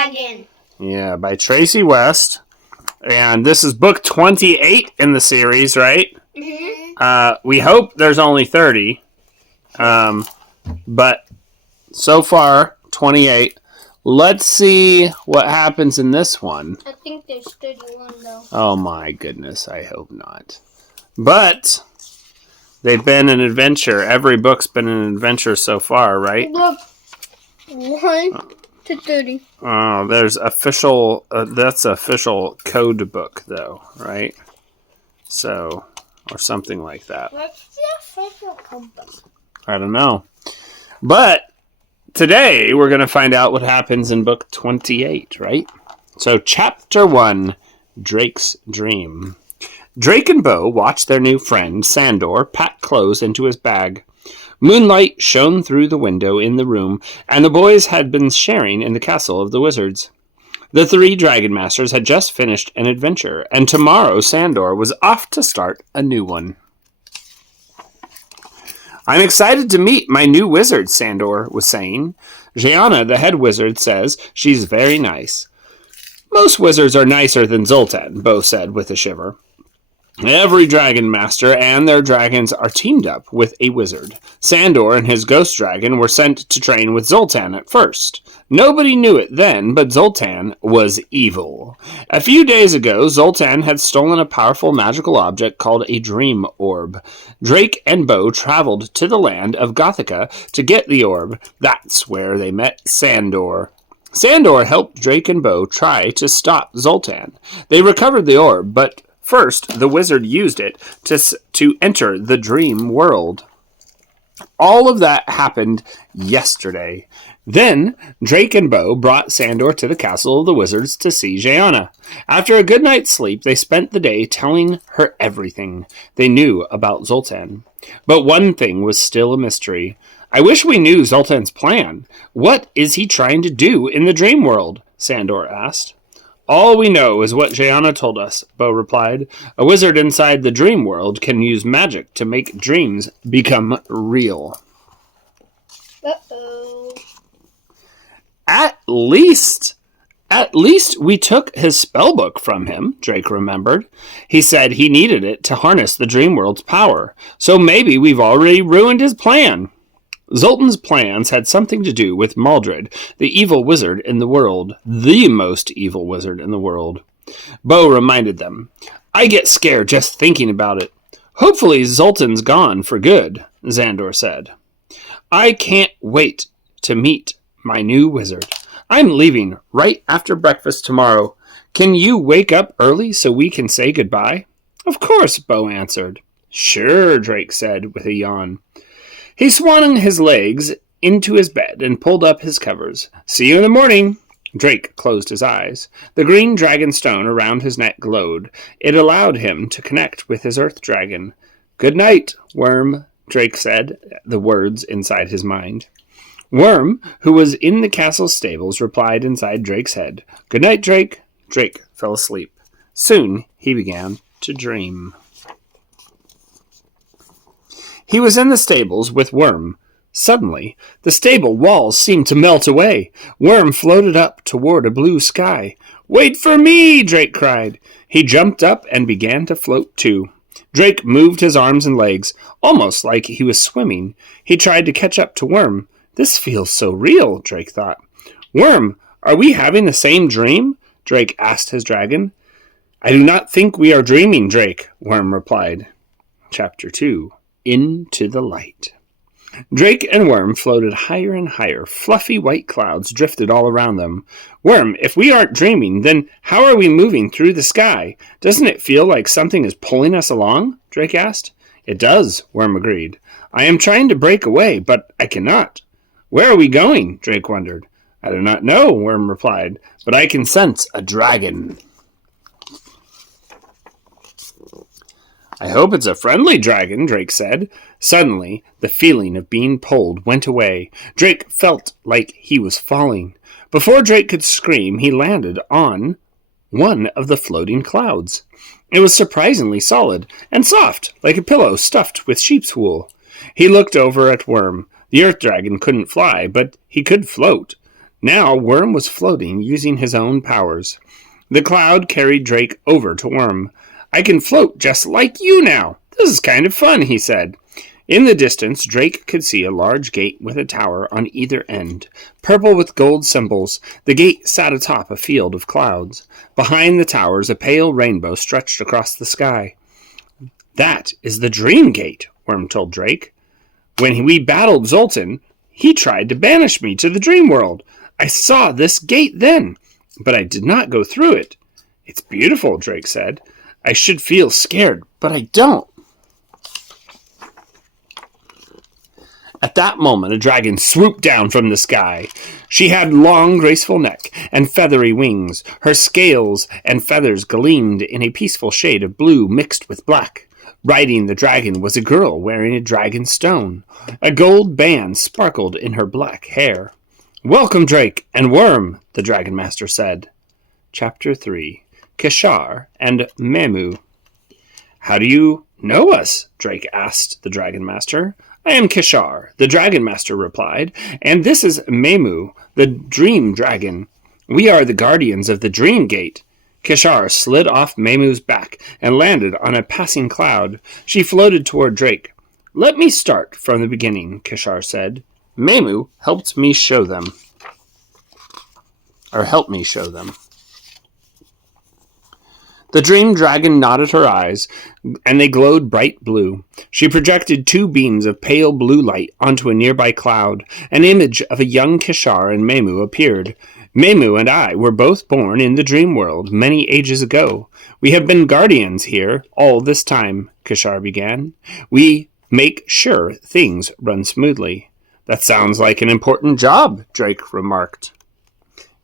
Dragon. Yeah, by Tracey West. And this is book 28 in the series, right? Mm-hmm. We hope there's only 30. But so far, 28. Let's see what happens in this one. I think there's 31, though. Oh my goodness, I hope not. But they've been an adventure. Every book's been an adventure so far, right? Look, 1 to 30. Oh, there's official, that's official code book, though, right? So, or something like that. What's the official code book? I don't know. But today, we're going to find out what happens in book 28, right? So, chapter 1, Drake's Dream. Drake and Bo watched their new friend, Sandor, pack clothes into his bag. Moonlight shone through the window in the room, and the boys had been sharing in the castle of the wizards. The 3 Dragon Masters had just finished an adventure, and tomorrow Sandor was off to start a new one. I'm excited to meet my new wizard, Sandor was saying. Gianna, the head wizard, says she's very nice. Most wizards are nicer than Zoltan, Bo said with a shiver. Every Dragon Master and their dragons are teamed up with a wizard. Sandor and his ghost dragon were sent to train with Zoltan at first. Nobody knew it then, but Zoltan was evil. A few days ago, Zoltan had stolen a powerful magical object called a dream orb. Drake and Bo traveled to the land of Gothica to get the orb. That's where they met Sandor. Sandor helped Drake and Bo try to stop Zoltan. They recovered the orb, but first, the wizard used it to enter the dream world. All of that happened yesterday. Then, Drake and Bo brought Sandor to the castle of the wizards to see Gianna. After a good night's sleep, they spent the day telling her everything they knew about Zoltan. But one thing was still a mystery. I wish we knew Zoltan's plan. What is he trying to do in the dream world? Sandor asked. All we know is what Gianna told us, Bo replied. A wizard inside the dream world can use magic to make dreams become real. Uh-oh. At least we took his spellbook from him, Drake remembered. He said he needed it to harness the dream world's power. So maybe we've already ruined his plan. Zoltan's plans had something to do with Maldred, the evil wizard in the world, the most evil wizard in the world. Bo reminded them. I get scared just thinking about it. Hopefully Zoltan's gone for good, Sandor said. I can't wait to meet my new wizard. I'm leaving right after breakfast tomorrow. Can you wake up early so we can say goodbye? Of course, Bo answered. Sure, Drake said with a yawn. He swung his legs into his bed and pulled up his covers. See you in the morning. Drake closed his eyes. The green dragon stone around his neck glowed. It allowed him to connect with his earth dragon. Good night, Worm, Drake said, the words inside his mind. Worm, who was in the castle stables, replied inside Drake's head. Good night, Drake. Drake fell asleep. Soon he began to dream. He was in the stables with Worm. Suddenly, the stable walls seemed to melt away. Worm floated up toward a blue sky. Wait for me, Drake cried. He jumped up and began to float too. Drake moved his arms and legs, almost like he was swimming. He tried to catch up to Worm. This feels so real, Drake thought. Worm, are we having the same dream? Drake asked his dragon. I do not think we are dreaming, Drake, Worm replied. Chapter 2. Into the light. Drake and Worm floated higher and higher. Fluffy white clouds drifted all around them. Worm, if we aren't dreaming, then how are we moving through the sky? Doesn't it feel like something is pulling us along? Drake asked. It does, Worm agreed. I am trying to break away, but I cannot. Where are we going? Drake wondered. I do not know, Worm replied, but I can sense a dragon. I hope it's a friendly dragon, Drake said. Suddenly, the feeling of being pulled went away. Drake felt like he was falling. Before Drake could scream, he landed on one of the floating clouds. It was surprisingly solid and soft, like a pillow stuffed with sheep's wool. He looked over at Worm. The earth dragon couldn't fly, but he could float. Now Worm was floating using his own powers. The cloud carried Drake over to Worm. "I can float just like you now. This is kind of fun," he said. In the distance, Drake could see a large gate with a tower on either end. Purple with gold symbols, the gate sat atop a field of clouds. Behind the towers, a pale rainbow stretched across the sky. "That is the Dream Gate," Worm told Drake. "When we battled Zoltan, he tried to banish me to the dream world. I saw this gate then, but I did not go through it." "It's beautiful," Drake said. "I should feel scared, but I don't." At that moment, a dragon swooped down from the sky. She had long, graceful neck and feathery wings. Her scales and feathers gleamed in a peaceful shade of blue mixed with black. Riding the dragon was a girl wearing a dragon stone. A gold band sparkled in her black hair. "Welcome, Drake and Worm," the Dragon Master said. Chapter 3. Kishar and Memu. "How do you know us?" Drake asked the Dragon Master. "I am Kishar," the Dragon Master replied, "and this is Memu, the Dream Dragon. We are the guardians of the Dream Gate." Kishar slid off Memu's back and landed on a passing cloud. She floated toward Drake. "Let me start from the beginning," Kishar said. "Memu helped me show them. Help me show them." The dream dragon nodded her eyes, and they glowed bright blue. She projected 2 beams of pale blue light onto a nearby cloud. An image of a young Kishar and Memu appeared. "Memu and I were both born in the dream world many ages ago. We have been guardians here all this time," Kishar began. "We make sure things run smoothly." "That sounds like an important job," Drake remarked.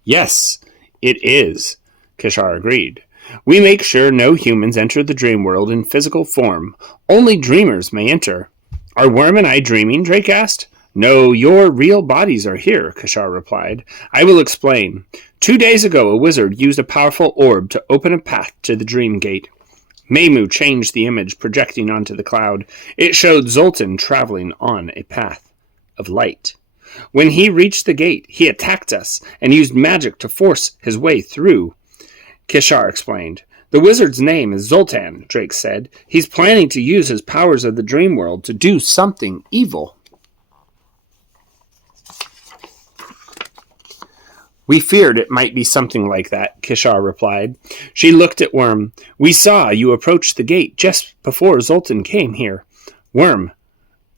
"Yes, it is," Kishar agreed. "We make sure no humans enter the dream world in physical form. Only dreamers may enter." "Are Worm and I dreaming?" Drake asked. "No, your real bodies are here," Kishar replied. "I will explain. 2 days ago, a wizard used a powerful orb to open a path to the Dream Gate. Memu changed the image projecting onto the cloud. It showed Zoltan traveling on a path of light. When he reached the gate, he attacked us and used magic to force his way through," Kishar explained. "The wizard's name is Zoltan," Drake said. "He's planning to use his powers of the dream world to do something evil." "We feared it might be something like that," Kishar replied. She looked at Worm. "We saw you approach the gate just before Zoltan came here. Worm,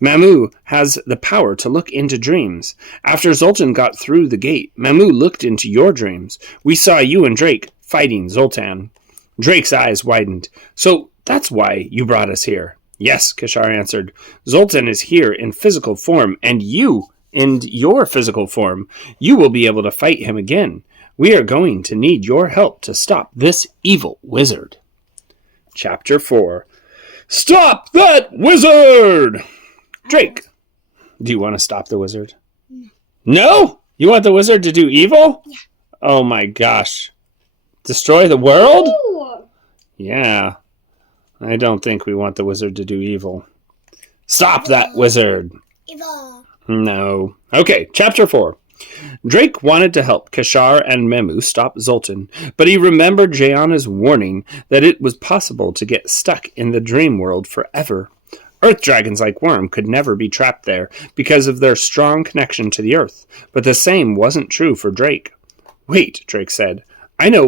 Memu has the power to look into dreams. After Zoltan got through the gate, Memu looked into your dreams. We saw you and Drake fighting Zoltan." Drake's eyes widened. "So that's why you brought us here?" "Yes," Kishar answered. "Zoltan is here in physical form, and you in your physical form. You will be able to fight him again. We are going to need your help to stop this evil wizard." Chapter 4. Stop that wizard! Drake, do you want to stop the wizard? No? You want the wizard to do evil? Yeah. Oh my gosh. Destroy the world? Ooh. Yeah. I don't think we want the wizard to do evil. Stop that wizard! Evil. No. Okay, chapter 4. Drake wanted to help Kishar and Memu stop Zoltan, but he remembered Jaeana's warning that it was possible to get stuck in the dream world forever. Earth dragons like Worm could never be trapped there because of their strong connection to the earth, but the same wasn't true for Drake. Wait, Drake said. I know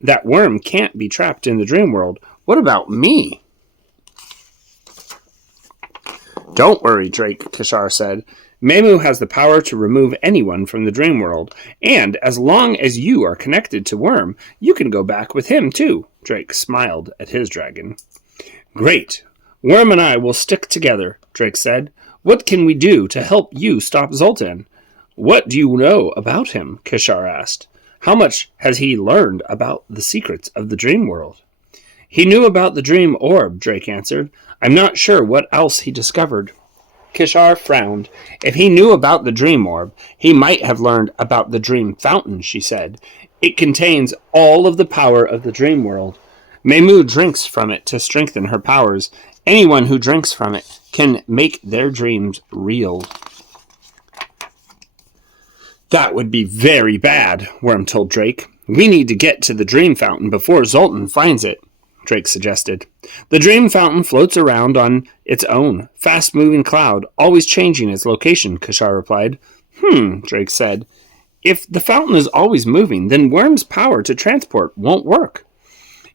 that Worm can't be trapped in the dream world. What about me? Don't worry, Drake, Kishar said. Memu has the power to remove anyone from the dream world, and as long as you are connected to Worm, you can go back with him too. Drake smiled at his dragon. Great. Worm and I will stick together, Drake said. What can we do to help you stop Zoltan? What do you know about him? Kishar asked. How much has he learned about the secrets of the dream world? He knew about the dream orb, Drake answered. I'm not sure what else he discovered. Kishar frowned. If he knew about the dream orb, he might have learned about the dream fountain, she said. It contains all of the power of the dream world. Memu drinks from it to strengthen her powers. Anyone who drinks from it can make their dreams real. That would be very bad, Worm told Drake. We need to get to the dream fountain before Zoltan finds it, Drake suggested. The dream fountain floats around on its own, fast-moving cloud, always changing its location, Kishar replied. Drake said. If the fountain is always moving, then Worm's power to transport won't work.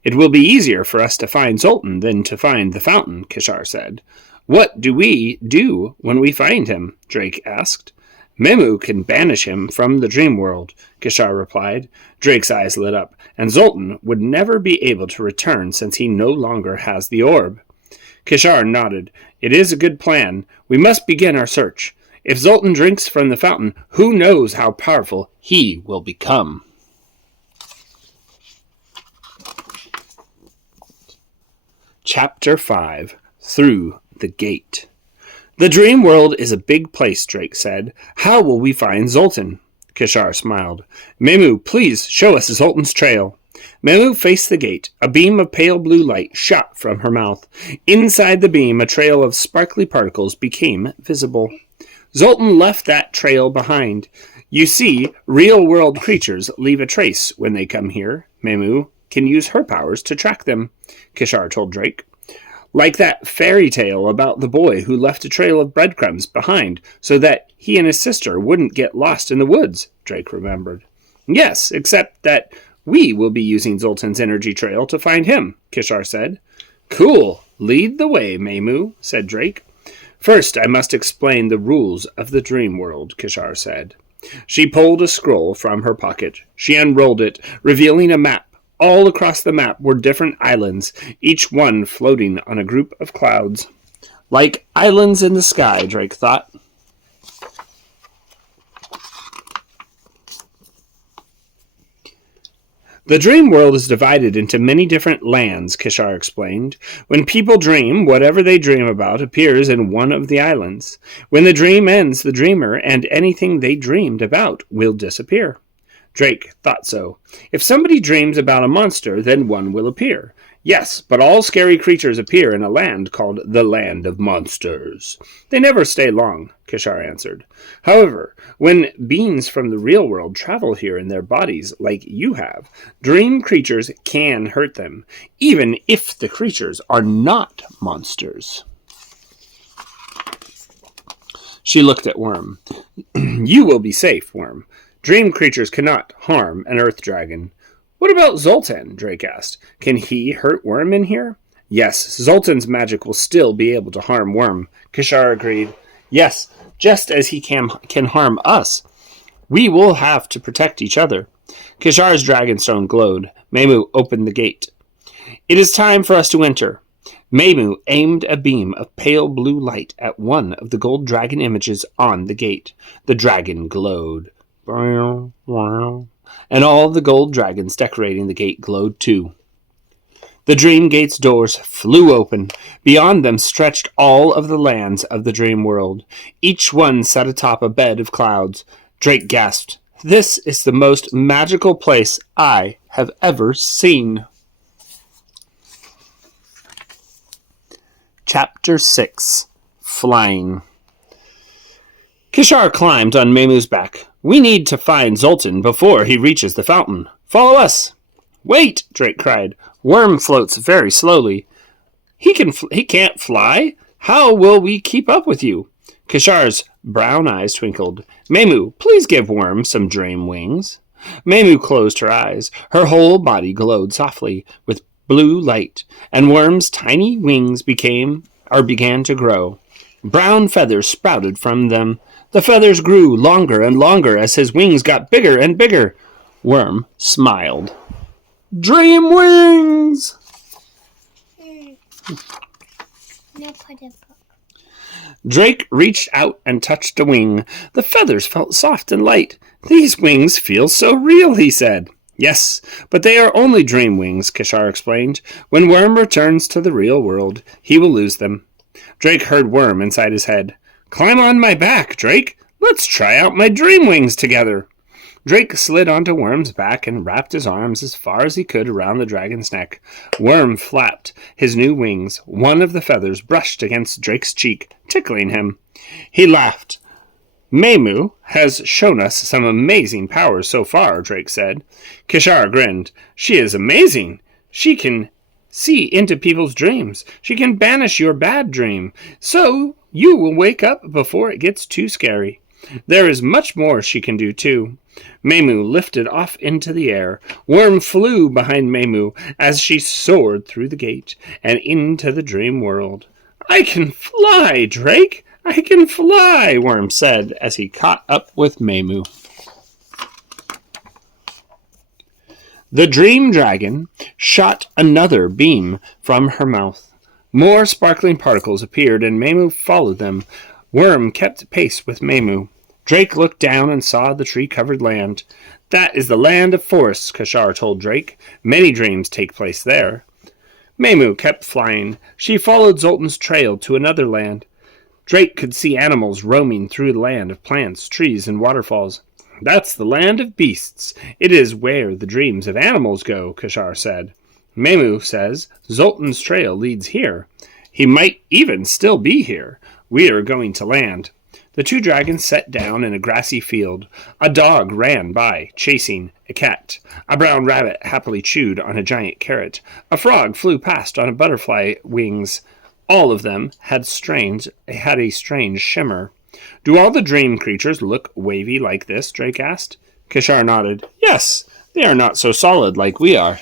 It will be easier for us to find Zoltan than to find the fountain, Kishar said. What do we do when we find him? Drake asked. Memu can banish him from the dream world, Kishar replied. Drake's eyes lit up, and Zoltan would never be able to return since he no longer has the orb. Kishar nodded. It is a good plan. We must begin our search. If Zoltan drinks from the fountain, who knows how powerful he will become. Chapter 5. Through the Gate. The dream world is a big place, Drake said. How will we find Zoltan? Kishar smiled. Memu, please show us Zoltan's trail. Memu faced the gate. A beam of pale blue light shot from her mouth. Inside the beam, a trail of sparkly particles became visible. Zoltan left that trail behind. You see, real-world creatures leave a trace when they come here. Memu can use her powers to track them, Kishar told Drake. Like that fairy tale about the boy who left a trail of breadcrumbs behind so that he and his sister wouldn't get lost in the woods, Drake remembered. Yes, except that we will be using Zoltan's energy trail to find him, Kishar said. Cool. Lead the way, Memu, said Drake. First, I must explain the rules of the dream world, Kishar said. She pulled a scroll from her pocket. She unrolled it, revealing a map. All across the map were different islands, each one floating on a group of clouds. Like islands in the sky, Drake thought. The dream world is divided into many different lands, Kishar explained. When people dream, whatever they dream about appears in one of the islands. When the dream ends, the dreamer and anything they dreamed about will disappear. Drake thought so. If somebody dreams about a monster, then one will appear. Yes, but all scary creatures appear in a land called the Land of Monsters. They never stay long, Kishar answered. However, when beings from the real world travel here in their bodies like you have, dream creatures can hurt them, even if the creatures are not monsters. She looked at Worm. You will be safe, Worm. Dream creatures cannot harm an earth dragon. What about Zoltan? Drake asked. Can he hurt Worm in here? Yes, Zoltan's magic will still be able to harm Worm, Kishar agreed. Yes, just as he can harm us. We will have to protect each other. Kishar's dragonstone glowed. Memu opened the gate. It is time for us to enter. Memu aimed a beam of pale blue light at one of the gold dragon images on the gate. The dragon glowed. And all the gold dragons decorating the gate glowed too. The dream gate's doors flew open. Beyond them stretched all of the lands of the dream world. Each one sat atop a bed of clouds. Drake gasped, This is the most magical place I have ever seen. Chapter 6. Flying. Kishar climbed on Memu's back. We need to find Zoltan before he reaches the fountain. Follow us. Wait, Drake cried. Worm floats very slowly. He can't fly. How will we keep up with you? Kishar's brown eyes twinkled. Memu, please give Worm some dream wings. Memu closed her eyes. Her whole body glowed softly with blue light, and Worm's tiny wings began to grow. Brown feathers sprouted from them. The feathers grew longer and longer as his wings got bigger and bigger. Worm smiled. Dream wings! Drake reached out and touched a wing. The feathers felt soft and light. These wings feel so real, he said. Yes, but they are only dream wings, Kishar explained. When Worm returns to the real world, he will lose them. Drake heard Worm inside his head. Climb on my back, Drake. Let's try out my dream wings together. Drake slid onto Worm's back and wrapped his arms as far as he could around the dragon's neck. Worm flapped his new wings. One of the feathers brushed against Drake's cheek, tickling him. He laughed. Mamu has shown us some amazing powers so far, Drake said. Kishar grinned. She is amazing. She can see into people's dreams. She can banish your bad dream. So you will wake up before it gets too scary. There is much more she can do, too. Mamu lifted off into the air. Worm flew behind Mamu as she soared through the gate and into the dream world. I can fly, Drake! I can fly, Worm said as he caught up with Mamu. The dream dragon shot another beam from her mouth. More sparkling particles appeared and Mamu followed them. Worm kept pace with Mamu. Drake looked down and saw the tree-covered land. That is the land of forests, Kishar told Drake. Many dreams take place there. Mamu kept flying. She followed Zoltan's trail to another land. Drake could see animals roaming through the land of plants, trees, and waterfalls. That's the land of beasts. It is where the dreams of animals go, Kishar said. Mamu says Zoltan's trail leads here. He might even still be here. We are going to land. The two dragons sat down in a grassy field. A dog ran by, chasing a cat. A brown rabbit happily chewed on a giant carrot. A frog flew past on a butterfly wings. All of them had a strange shimmer. Do all the dream creatures look wavy like this? Drake asked. Kishar nodded. Yes, they are not so solid like we are.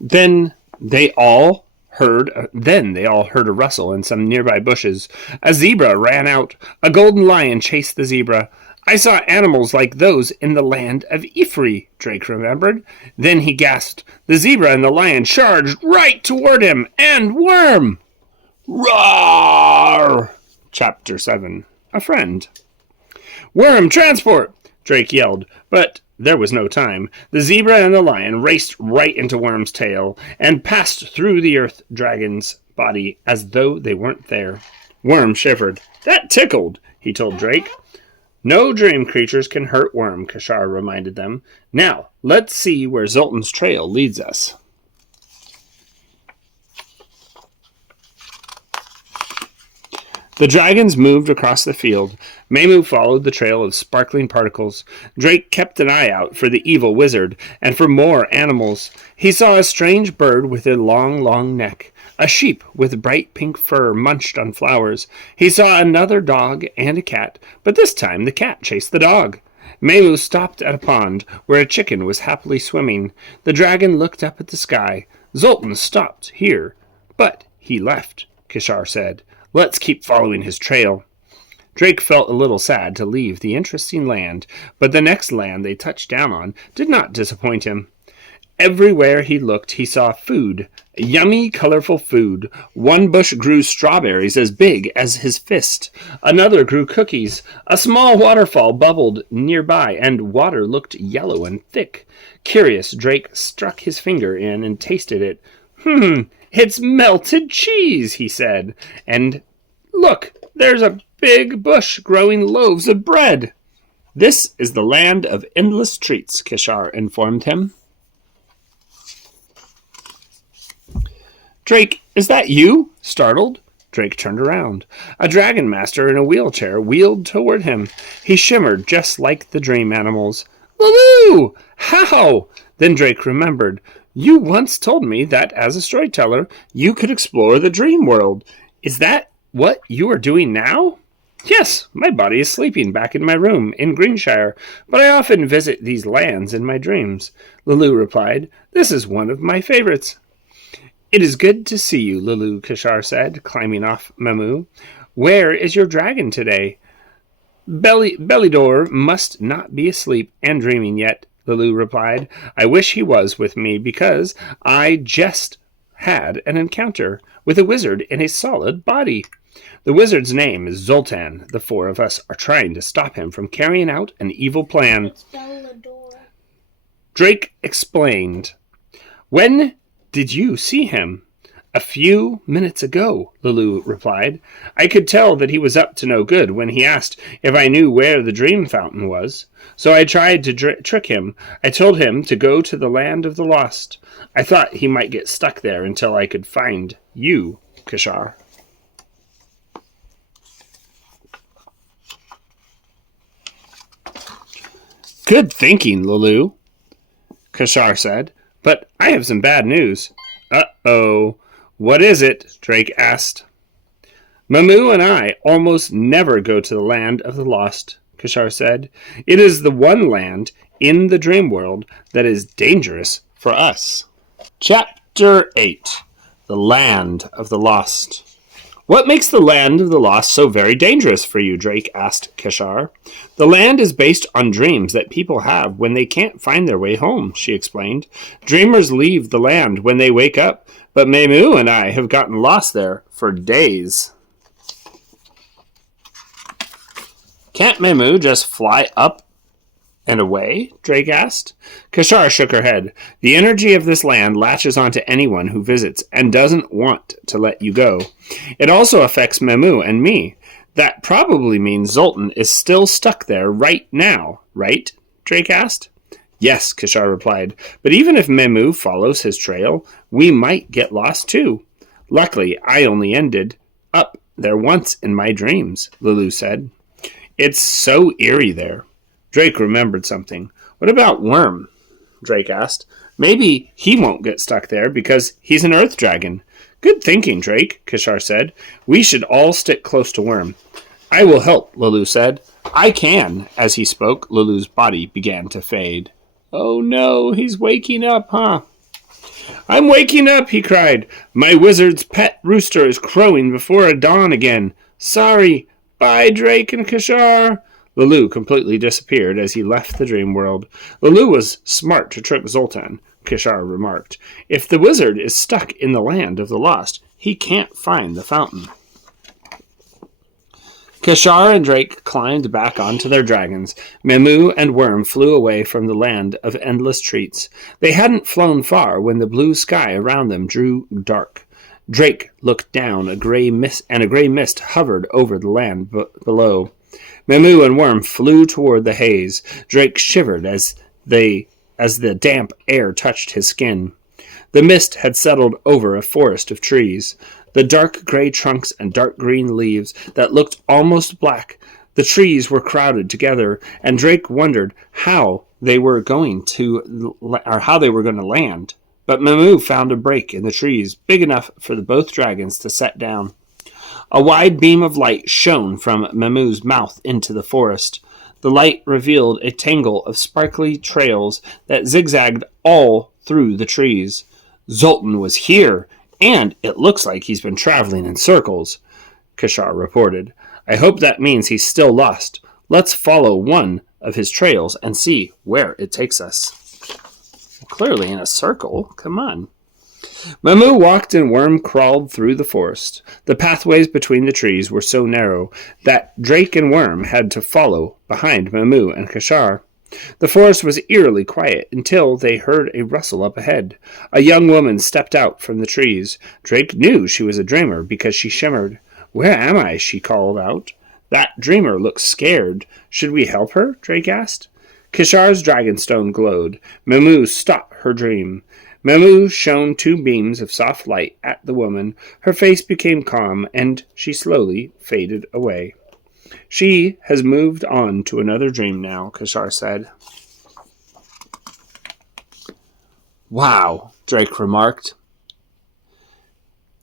Then they all heard a rustle in some nearby bushes. A zebra ran out. A golden lion chased the zebra. I saw animals like those in the land of Ifri, Drake remembered. Then he gasped. The zebra and the lion charged right toward him, and Worm! Roar! Chapter 7. A Friend. Worm, transport! Drake yelled, but there was no time. The zebra and the lion raced right into Worm's tail and passed through the earth dragon's body as though they weren't there. Worm shivered. That tickled, he told Drake. No dream creatures can hurt Worm, Kishar reminded them. Now, let's see where Zoltan's trail leads us. The dragons moved across the field. Mamu followed the trail of sparkling particles. Drake kept an eye out for the evil wizard and for more animals. He saw a strange bird with a long, long neck. A sheep with bright pink fur munched on flowers. He saw another dog and a cat, but this time the cat chased the dog. Mamu stopped at a pond where a chicken was happily swimming. The dragon looked up at the sky. Zoltan stopped here, but he left, Kishar said. Let's keep following his trail. Drake felt a little sad to leave the interesting land, but the next land they touched down on did not disappoint him. Everywhere he looked, he saw food. Yummy, colorful food. One bush grew strawberries as big as his fist. Another grew cookies. A small waterfall bubbled nearby, and water looked yellow and thick. Curious, Drake struck his finger in and tasted it. It's melted cheese, he said. And look, there's a big bush growing loaves of bread. This is the land of endless treats, Kishar informed him. Drake, is that you? Startled, Drake turned around. A dragon master in a wheelchair wheeled toward him. He shimmered just like the dream animals. Lulu! How? Then Drake remembered. You once told me that as a storyteller, you could explore the dream world. Is that what you are doing now? Yes, my body is sleeping back in my room in Greenshire, but I often visit these lands in my dreams. Lulu replied. This is one of my favorites. It is good to see you, Lulu, Kishar said, climbing off Mamu. Where is your dragon today? Bellydor must not be asleep and dreaming yet, Lulu replied. I wish he was with me because I just had an encounter with a wizard in a solid body. The wizard's name is Zoltan. The four of us are trying to stop him from carrying out an evil plan. It's Bellador. Drake explained. When did you see him? A few minutes ago, Lulu replied. I could tell that he was up to no good when he asked if I knew where the dream fountain was. So I tried to trick him. I told him to go to the land of the lost. I thought he might get stuck there until I could find you, Kishar. Good thinking, Lulu, Kashar said. But I have some bad news. Uh-oh. What is it? Drake asked. Mamu and I almost never go to the land of the lost, Kashar said. It is the one land in the dream world that is dangerous for us. Chapter 8. The Land of the Lost. What makes the land of the lost so very dangerous for you? Drake asked Kashar. The land is based on dreams that people have when they can't find their way home, she explained. Dreamers leave the land when they wake up, but Mamu and I have gotten lost there for days. Can't Mamu just fly up and away? Drake asked. Kashar shook her head. The energy of this land latches onto anyone who visits and doesn't want to let you go. It also affects Mamu and me. That probably means Zoltan is still stuck there right now, right? Drake asked. Yes, Kashar replied. But even if Mamu follows his trail, we might get lost too. Luckily, I only ended up there once in my dreams, Lulu said. It's so eerie there. Drake remembered something. What about Worm? Drake asked. Maybe he won't get stuck there because he's an earth dragon. Good thinking, Drake, Kashar said. We should all stick close to Worm. I will help, Lulu said. I can. As he spoke, Lulu's body began to fade. Oh no, he's waking up, huh? I'm waking up, he cried. My wizard's pet rooster is crowing before dawn again. Sorry. Bye, Drake and Kashar. Lulu completely disappeared as he left the dream world. Lulu was smart to trick Zoltan, Kashar remarked. If the wizard is stuck in the land of the lost, he can't find the fountain. Kashar and Drake climbed back onto their dragons. Mamu and Worm flew away from the land of endless treats. They hadn't flown far when the blue sky around them drew dark. Drake looked down, and a gray mist hovered over the land below. Mamu and Worm flew toward the haze. Drake shivered as the damp air touched his skin. The mist had settled over a forest of trees. The dark gray trunks and dark green leaves that looked almost black. The trees were crowded together, and Drake wondered how they were going to land. But Mamu found a break in the trees, big enough for both dragons to set down. A wide beam of light shone from Mamu's mouth into the forest. The light revealed a tangle of sparkly trails that zigzagged all through the trees. Zoltan was here, and it looks like he's been traveling in circles, Kashar reported. I hope that means he's still lost. Let's follow one of his trails and see where it takes us. Clearly in a circle. Come on. Mamu walked and Worm crawled through the forest. The pathways between the trees were so narrow that Drake and Worm had to follow behind Mamu and Kashar. The forest was eerily quiet until they heard a rustle up ahead. A young woman stepped out from the trees. Drake knew she was a dreamer because she shimmered. Where am I? She called out. That dreamer looks scared. Should we help her? Drake asked. Kashar's dragonstone glowed. Mamu stopped her dream. Mamu shone two beams of soft light at the woman. Her face became calm, and she slowly faded away. She has moved on to another dream now, Kashar said. Wow, Drake remarked.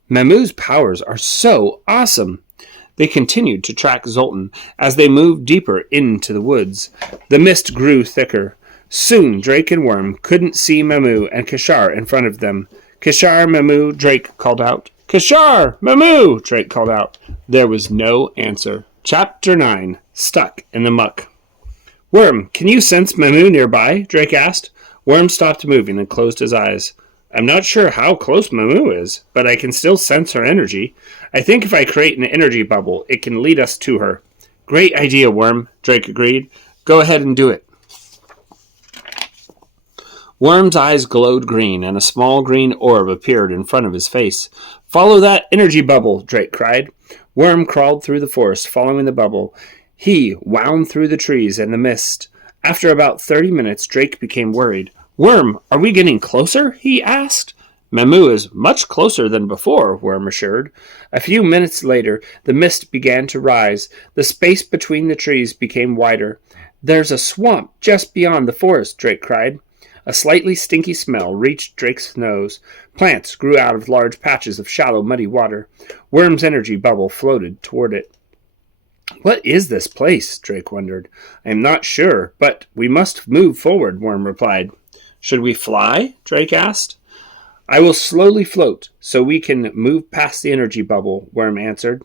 Mamu's powers are so awesome. They continued to track Zoltan as they moved deeper into the woods. The mist grew thicker. Soon Drake and Worm couldn't see Mamu and Kashar in front of them. Kashar, Mamu, Drake called out. Kashar! Mamu! Drake called out. There was no answer. Chapter 9. Stuck in the Muck. Worm, can you sense Mamu nearby? Drake asked. Worm stopped moving and closed his eyes. I'm not sure how close Mamu is, but I can still sense her energy. I think if I create an energy bubble, it can lead us to her. Great idea, Worm, Drake agreed. Go ahead and do it. Worm's eyes glowed green, and a small green orb appeared in front of his face. Follow that energy bubble, Drake cried. Worm crawled through the forest, following the bubble. He wound through the trees and the mist. After about 30 minutes, Drake became worried. Worm, are we getting closer? He asked. Mamu is much closer than before, Worm assured. A few minutes later, the mist began to rise. The space between the trees became wider. There's a swamp just beyond the forest, Drake cried. A slightly stinky smell reached Drake's nose. Plants grew out of large patches of shallow, muddy water. Worm's energy bubble floated toward it. What is this place? Drake wondered. I am not sure, but we must move forward, Worm replied. Should we fly? Drake asked. I will slowly float, so we can move past the energy bubble, Worm answered.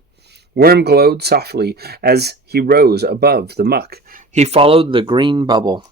Worm glowed softly as he rose above the muck. He followed the green bubble.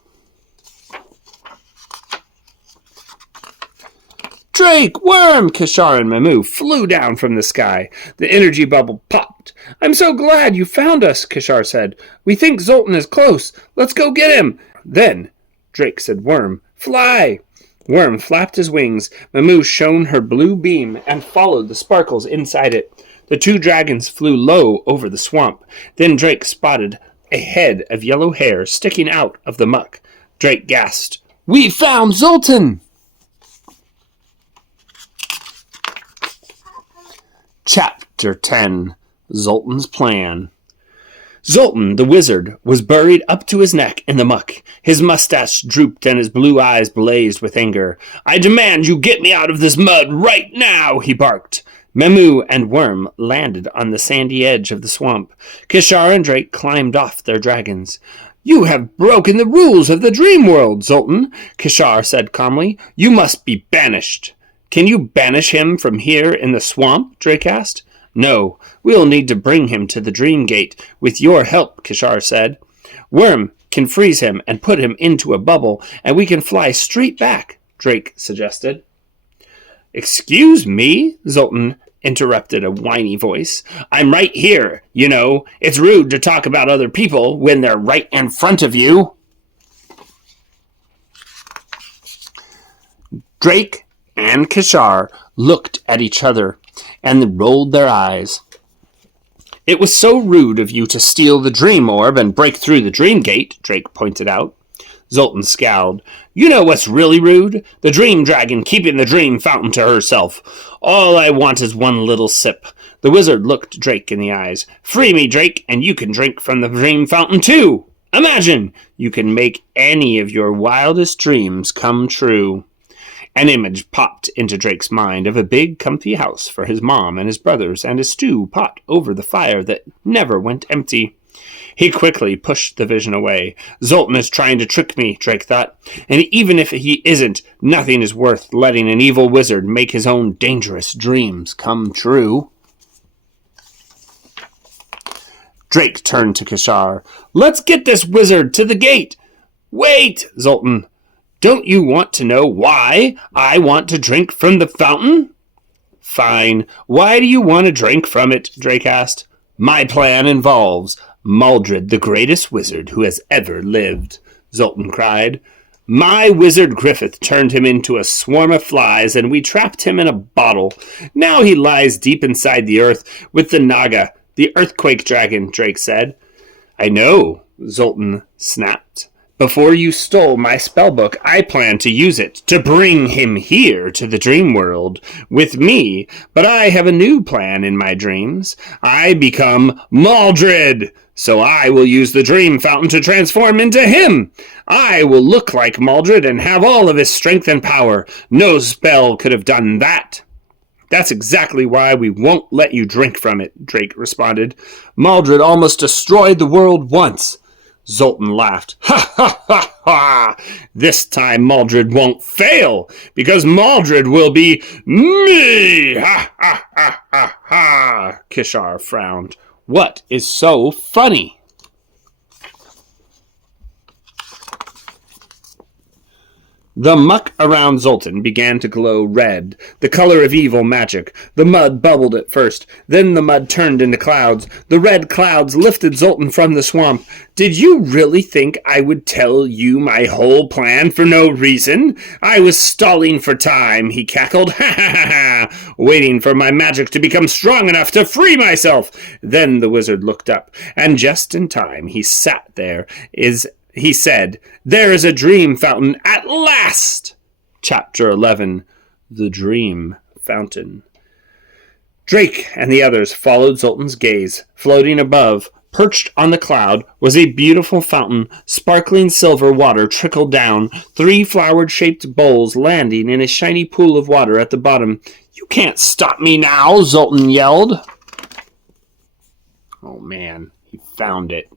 Drake! Worm! Kishar and Mamu flew down from the sky. The energy bubble popped. I'm so glad you found us, Kishar said. We think Zoltan is close. Let's go get him. Then, Drake said, Worm, fly! Worm flapped his wings. Mamu shone her blue beam and followed the sparkles inside it. The two dragons flew low over the swamp. Then Drake spotted a head of yellow hair sticking out of the muck. Drake gasped, We found Zoltan! Chapter 10. Zoltan's Plan. Zoltan, the wizard, was buried up to his neck in the muck. His mustache drooped and his blue eyes blazed with anger. I demand you get me out of this mud right now, he barked. Mamu and Worm landed on the sandy edge of the swamp. Kishar and Drake climbed off their dragons. You have broken the rules of the dream world, Zoltan, Kishar said calmly. You must be banished. Can you banish him from here in the swamp? Drake asked. No, we'll need to bring him to the dream gate with your help, Kishar said. Worm can freeze him and put him into a bubble, and we can fly straight back, Drake suggested. Excuse me, Zoltan interrupted a whiny voice. I'm right here, you know. It's rude to talk about other people when they're right in front of you. Drake and Kishar looked at each other and rolled their eyes. It was so rude of you to steal the dream orb and break through the dream gate, Drake pointed out. Zoltan scowled. You know what's really rude? The dream dragon keeping the dream fountain to herself. All I want is one little sip. The wizard looked Drake in the eyes. Free me, Drake, and you can drink from the dream fountain too. Imagine! You can make any of your wildest dreams come true. An image popped into Drake's mind of a big, comfy house for his mom and his brothers and a stew pot over the fire that never went empty. He quickly pushed the vision away. Zoltan is trying to trick me, Drake thought, and even if he isn't, nothing is worth letting an evil wizard make his own dangerous dreams come true. Drake turned to Kishar. Let's get this wizard to the gate. Wait, Zoltan. Don't you want to know why I want to drink from the fountain? Fine. Why do you want to drink from it? Drake asked. My plan involves Maldred, the greatest wizard who has ever lived, Zoltan cried. My wizard Griffith turned him into a swarm of flies, and we trapped him in a bottle. Now he lies deep inside the earth with the Naga, the earthquake dragon, Drake said. I know, Zoltan snapped. Before you stole my spellbook, I planned to use it to bring him here to the dream world with me, but I have a new plan in my dreams. I become Maldred, so I will use the dream fountain to transform into him. I will look like Maldred and have all of his strength and power. No spell could have done that. That's exactly why we won't let you drink from it, Drake responded. Maldred almost destroyed the world once. Zoltan laughed. Ha ha ha ha! This time Maldred won't fail, because Maldred will be me! Ha ha ha ha ha! Kishar frowned. What is so funny? The muck around Zoltan began to glow red, the color of evil magic. The mud bubbled at first, then the mud turned into clouds. The red clouds lifted Zoltan from the swamp. Did you really think I would tell you my whole plan for no reason? I was stalling for time, he cackled, ha ha ha ha, waiting for my magic to become strong enough to free myself. Then the wizard looked up, and just in time he sat there, He said, There is a dream fountain at last! Chapter 11. The Dream Fountain. Drake and the others followed Zoltan's gaze. Floating above Perched on the cloud was a beautiful fountain. Sparkling silver water trickled down, 3 flower-shaped bowls landing in a shiny pool of water at the bottom. "You can't stop me now," Zoltan yelled. Oh man, he found it.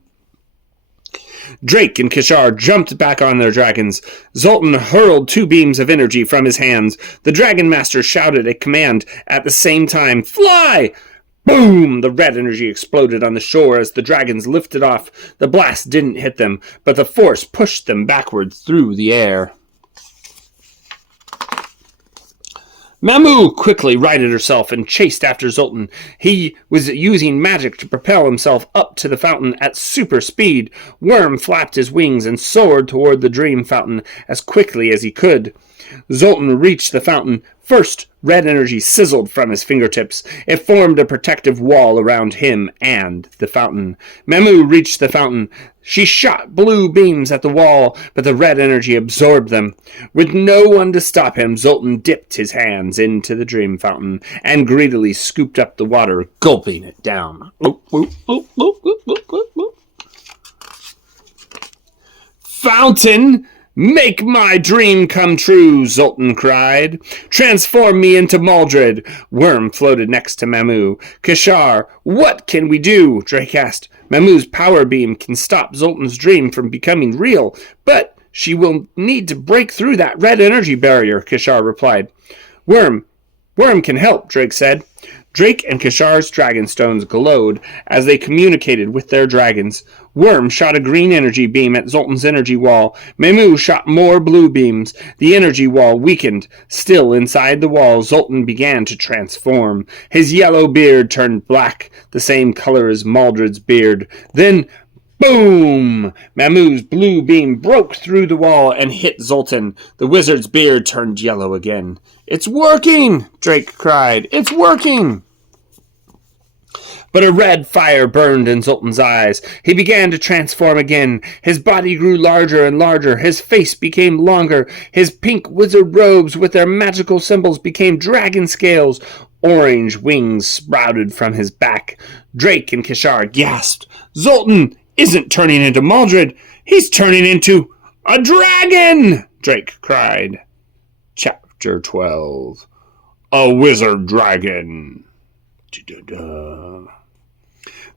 Drake and Kishar jumped back on their dragons. Zoltan hurled 2 beams of energy from his hands. The Dragon Master shouted a command at the same time. "Fly!" Boom! The red energy exploded on the shore as the dragons lifted off. The blast didn't hit them, but the force pushed them backwards through the air. Mamu quickly righted herself and chased after Zoltan. He was using magic to propel himself up to the fountain at super speed. Worm flapped his wings and soared toward the dream fountain as quickly as he could. Zoltan reached the fountain. First, red energy sizzled from his fingertips. It formed a protective wall around him and the fountain. Mamu reached the fountain. She shot blue beams at the wall, but the red energy absorbed them. With no one to stop him, Zoltan dipped his hands into the dream fountain and greedily scooped up the water, gulping it down. "Fountain! Make my dream come true," Zoltan cried. "Transform me into Maldred." Worm floated next to Mamu. "Kishar, what can we do?" Drake asked. "Mamu's power beam can stop Zoltan's dream from becoming real, but she will need to break through that red energy barrier," Kishar replied. Worm can help," Drake said. Drake and Kishar's dragon stones glowed as they communicated with their dragons. Worm shot a green energy beam at Zoltan's energy wall. Mamu shot more blue beams. The energy wall weakened. Still inside the wall, Zoltan began to transform. His yellow beard turned black, the same color as Maldred's beard. Then, boom! Mamu's blue beam broke through the wall and hit Zoltan. The wizard's beard turned yellow again. "It's working!" Drake cried. "It's working!" But a red fire burned in Zoltan's eyes. He began to transform again. His body grew larger and larger. His face became longer. His pink wizard robes with their magical symbols became dragon scales. Orange wings sprouted from his back. Drake and Kishar gasped. "Zoltan isn't turning into Maldred. He's turning into a dragon!" Drake cried. Chapter 12. A Wizard Dragon. Da-da-da.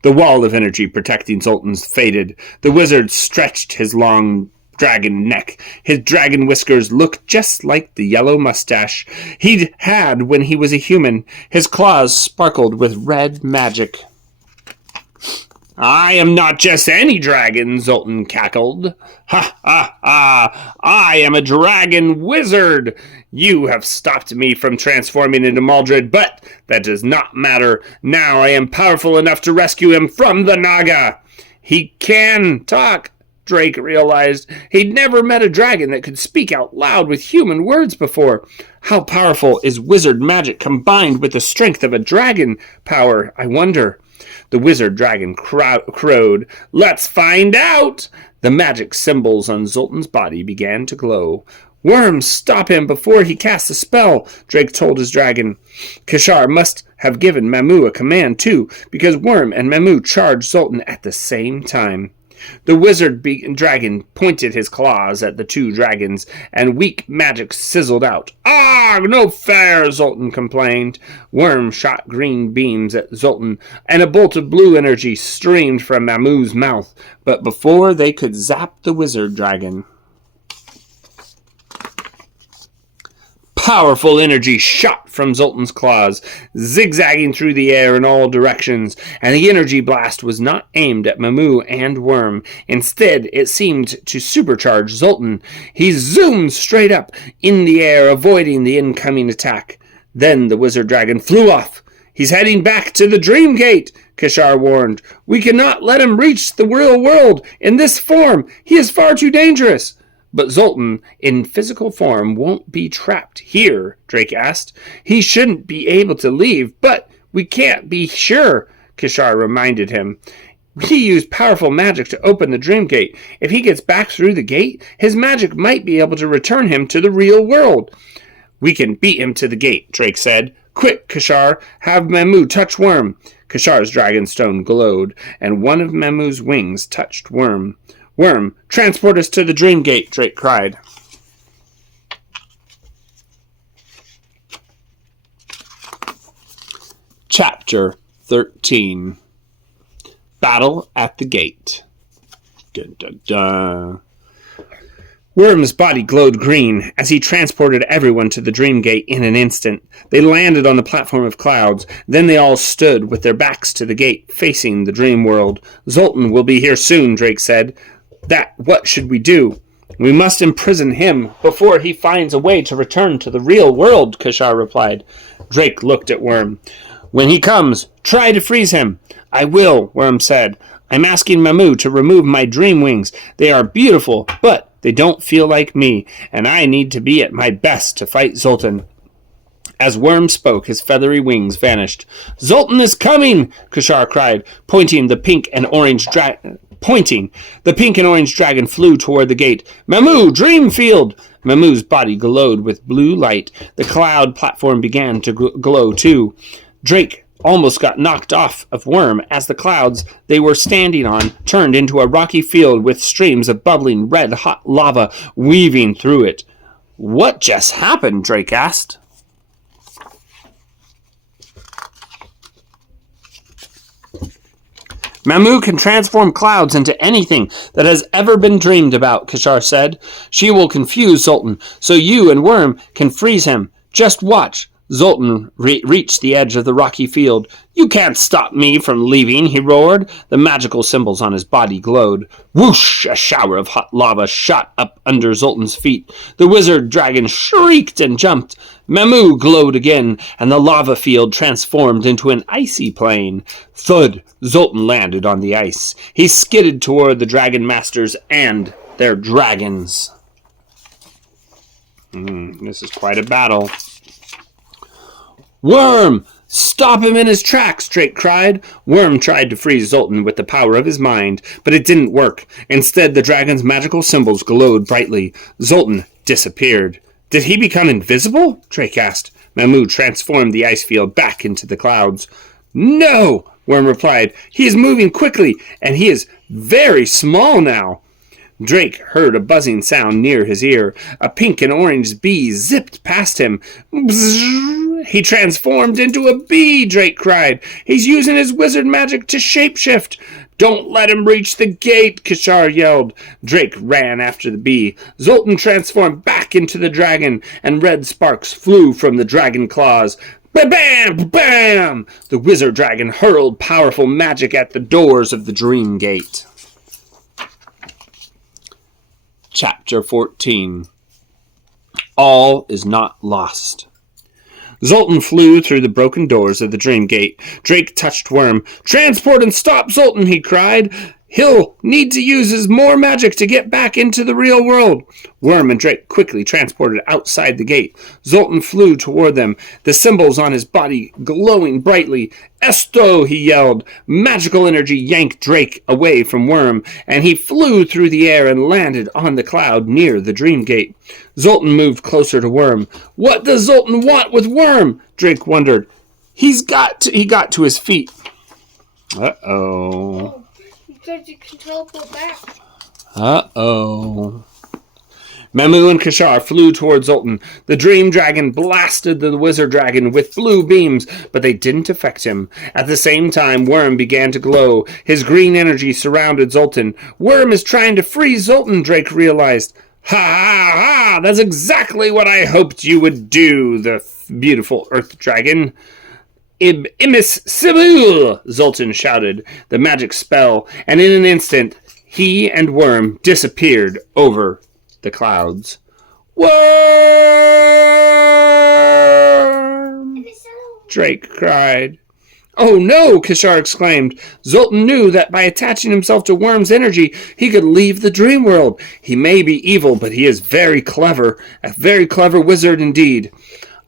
The wall of energy protecting Zoltan's faded. The wizard stretched his long dragon neck. His dragon whiskers looked just like the yellow mustache he'd had when he was a human. His claws sparkled with red magic. "I am not just any dragon," Zoltan cackled. "Ha, ha, ha! I am a dragon wizard! You have stopped me from transforming into Maldred, but that does not matter. Now I am powerful enough to rescue him from the Naga." He can talk, Drake realized. He'd never met a dragon that could speak out loud with human words before. How powerful is wizard magic combined with the strength of a dragon power, I wonder? The wizard dragon crowed. "Let's find out!" The magic symbols on Zoltan's body began to glow. "Worm, stop him before he casts a spell," Drake told his dragon. Kishar must have given Mamu a command too, because Worm and Mamu charged Zoltan at the same time. The wizard dragon pointed his claws at the 2 dragons, and weak magic sizzled out. "Ah, no fair," Zoltan complained. Worm shot green beams at Zoltan, and a bolt of blue energy streamed from Mamu's mouth. But before they could zap the wizard dragon, powerful energy shot from Zoltan's claws, zigzagging through the air in all directions, and the energy blast was not aimed at Mamu and Worm. Instead, it seemed to supercharge Zoltan. He zoomed straight up in the air, avoiding the incoming attack. Then the wizard dragon flew off. "He's heading back to the Dream Gate," Kishar warned. "We cannot let him reach the real world in this form. He is far too dangerous." "But Zoltan, in physical form, won't be trapped here," Drake asked. "He shouldn't be able to leave, but we can't be sure," Kishar reminded him. "He used powerful magic to open the Dream Gate. If he gets back through the gate, his magic might be able to return him to the real world." "We can beat him to the gate," Drake said. "Quick, Kishar, have Mamu touch Worm." Kashar's dragonstone glowed, and one of Mamu's wings touched Worm. Worm, transport us to the Dream Gate, Drake cried. Chapter 13. Battle at the Gate. Dun, dun, dun. Worm's body glowed green as he transported everyone to the Dream Gate in an instant. They landed on the platform of clouds. Then they all stood with their backs to the gate, facing the dream world. Zoltan will be here soon, Drake said. What should we do? We must imprison him before he finds a way to return to the real world, Kashar replied. Drake looked at Worm. When he comes, try to freeze him. I will, Worm said. I'm asking Mamu to remove my dream wings. They are beautiful, but they don't feel like me, and I need to be at my best to fight Zoltan. As Worm spoke, his feathery wings vanished. Zoltan is coming, Kashar cried, pointing. The pink and orange dragon flew toward the gate. Mamu, Dreamfield! Mamu's body glowed with blue light. The cloud platform began to glow too. Drake almost got knocked off of Worm as the clouds they were standing on turned into a rocky field with streams of bubbling red-hot lava weaving through it. What just happened? Drake asked. Mamu can transform clouds into anything that has ever been dreamed about, Kashar said. She will confuse Zoltan, so you and Worm can freeze him. Just watch. Zoltan reached the edge of the rocky field. You can't stop me from leaving, he roared. The magical symbols on his body glowed. Whoosh! A shower of hot lava shot up under Zoltan's feet. The wizard dragon shrieked and jumped. Mamu glowed again, and the lava field transformed into an icy plain. Thud! Zoltan landed on the ice. He skidded toward the dragon masters and their dragons. This is quite a battle. Worm! Stop him in his tracks, Drake cried. Worm tried to freeze Zoltan with the power of his mind, but it didn't work. Instead, the dragon's magical symbols glowed brightly. Zoltan disappeared. Did he become invisible? Drake asked. Mamu transformed the ice field back into the clouds. No! Worm replied. He is moving quickly, and he is very small now. Drake heard a buzzing sound near his ear. A pink and orange bee zipped past him. Bzzz. He transformed into a bee, Drake cried. He's using his wizard magic to shapeshift. Don't let him reach the gate, Kashar yelled. Drake ran after the bee. Zoltan transformed back into the dragon, and red sparks flew from the dragon claws. Ba-bam! Bam! The wizard dragon hurled powerful magic at the doors of the dream gate. Chapter 14. All is not lost. Zoltan flew through the broken doors of the dream gate. Drake touched Worm. Transport and stop Zoltan, he cried. He'll need to use his more magic to get back into the real world. Worm and Drake quickly transported outside the gate. Zoltan flew toward them, the symbols on his body glowing brightly. Esto, he yelled. Magical energy yanked Drake away from Worm, and he flew through the air and landed on the cloud near the dream gate. Zoltan moved closer to Worm. What does Zoltan want with Worm? Drake wondered. He got to his feet. Uh-oh. Because you can teleport back. Uh-oh. Mamu and Kashar flew toward Zoltan. The dream dragon blasted the wizard dragon with blue beams, but they didn't affect him. At the same time, Worm began to glow. His green energy surrounded Zoltan. Worm is trying to freeze Zoltan, Drake realized. Ha ha ha! That's exactly what I hoped you would do, the beautiful earth dragon. Imis Sibul! Zoltan shouted the magic spell, and in an instant, he and Worm disappeared over the clouds. Worm! Drake cried. Oh no! Kashar exclaimed. Zoltan knew that by attaching himself to Worm's energy, he could leave the dream world. He may be evil, but he is very clever. A very clever wizard indeed.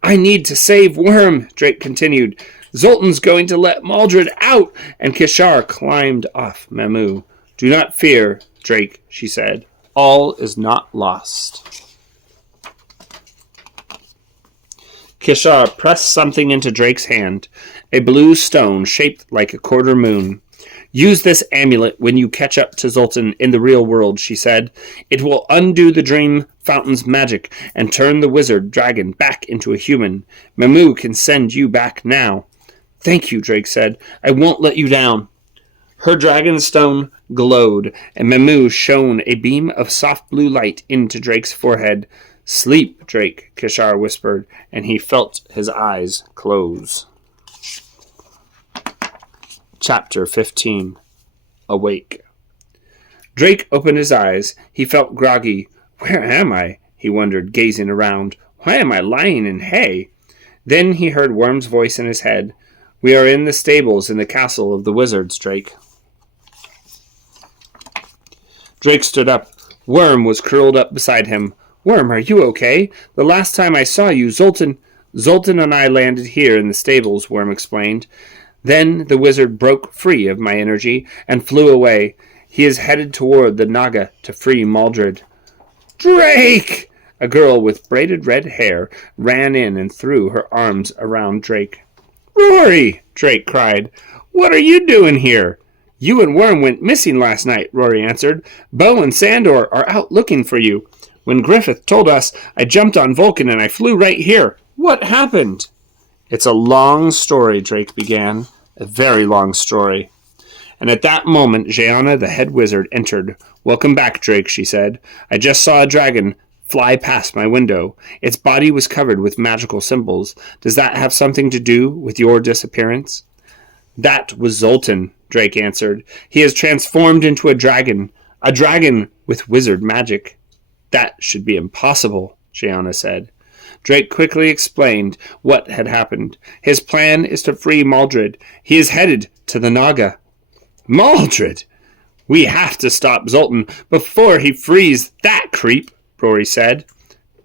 I need to save Worm, Drake continued. Zoltan's going to let Maldred out, and Kashar climbed off Mamu. Do not fear, Drake, she said. All is not lost. Kishar pressed something into Drake's hand, a blue stone shaped like a quarter moon. Use this amulet when you catch up to Zoltan in the real world, she said. It will undo the dream fountain's magic and turn the wizard dragon back into a human. Mamu can send you back now. Thank you, Drake said. I won't let you down. Her dragon stone glowed, and Mamu shone a beam of soft blue light into Drake's forehead. Sleep, Drake, Kishar whispered, and he felt his eyes close. Chapter 15. Awake. Drake opened his eyes. He felt groggy. Where am I? He wondered, gazing around. Why am I lying in hay? Then he heard Worm's voice in his head. We are in the stables in the castle of the wizards, Drake. Drake stood up. Worm was curled up beside him. Worm, are you okay? The last time I saw you, Zoltan and I landed here in the stables, Worm explained. Then the wizard broke free of my energy and flew away. He is headed toward the Naga to free Maldred. Drake! A girl with braided red hair ran in and threw her arms around Drake. Rory! Drake cried. What are you doing here? You and Worm went missing last night, Rory answered. Bo and Sandor are out looking for you. When Griffith told us, I jumped on Vulcan and I flew right here. What happened? It's a long story, Drake began. A very long story. And at that moment, Jeanna, the head wizard, entered. Welcome back, Drake, she said. I just saw a dragon fly past my window. Its body was covered with magical symbols. Does that have something to do with your disappearance? That was Zoltan, Drake answered. He has transformed into a dragon with wizard magic. That should be impossible, Jeanna said. Drake quickly explained what had happened. His plan is to free Maldred. He is headed to the Naga. Maldred! We have to stop Zoltan before he frees that creep, Rory said.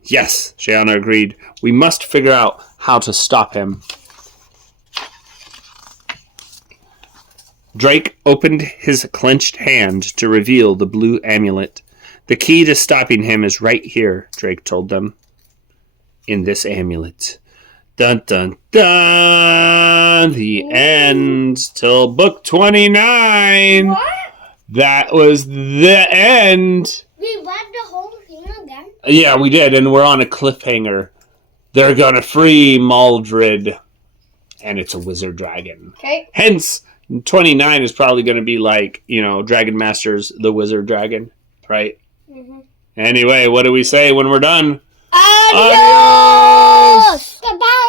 Yes, Jeanna agreed. We must figure out how to stop him. Drake opened his clenched hand to reveal the blue amulet. The key to stopping him is right here, Drake told them. In this amulet. Dun dun dun! The end till book 29. What? That was the end. We read the whole thing again? Yeah, we did, and we're on a cliffhanger. They're gonna free Maldred. And it's a wizard dragon. Okay. Hence, 29 is probably gonna be like, Dragon Masters, the wizard dragon. Right? Mm-hmm. Anyway, what do we say when we're done? Adios! Goodbye!